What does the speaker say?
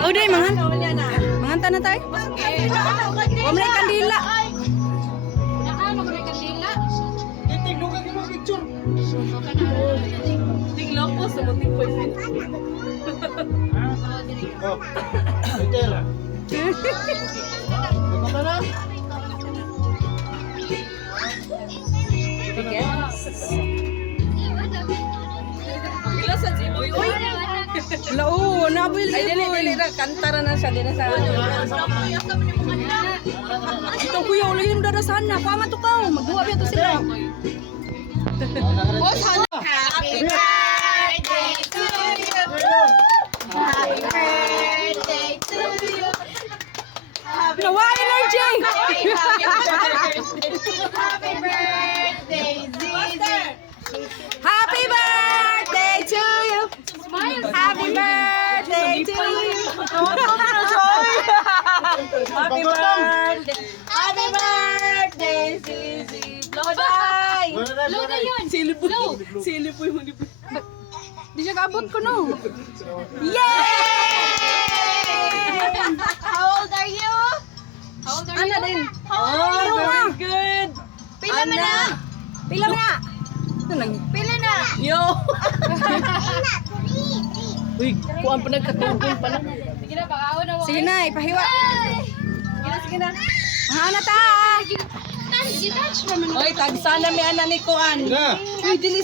Oh, day, mangan na tayo. O, may kandila. Nakano ko may kandila? Tiglugan mo picture. Tiglo po sa buting po. Oh. Ito lang. Ito na. Ilasan si Boy. Uy! Lao, nabil si Ay, dili, kantara na siya. Dili sa Itong kuya, ulo yung dadasahan na. Pama to ka. Magbuha ba ito sila? Happy birthday to you. Happy birthday to you. Nawa energy! Happy birthday, Zizi. Happy birthday to you! Happy birthday to you! Happy birthday! Happy birthday, Zizi. Loday! Loday yun! Silipoy mo ni Di siya kaabot ko no. Yay! How old are you? How old are you? Ana din. Oh, very good. Pila mo na? Pila mo na? Pila na? Yo! Uy, kuhaan pa nagkatungkol pa na. Sige na, pakaon na mo. Sige na, ipahiwa. Sige na. Hana ta! Sige, touch naman. Oy, tagsana may anak ni Kuan. Na. Uy, dili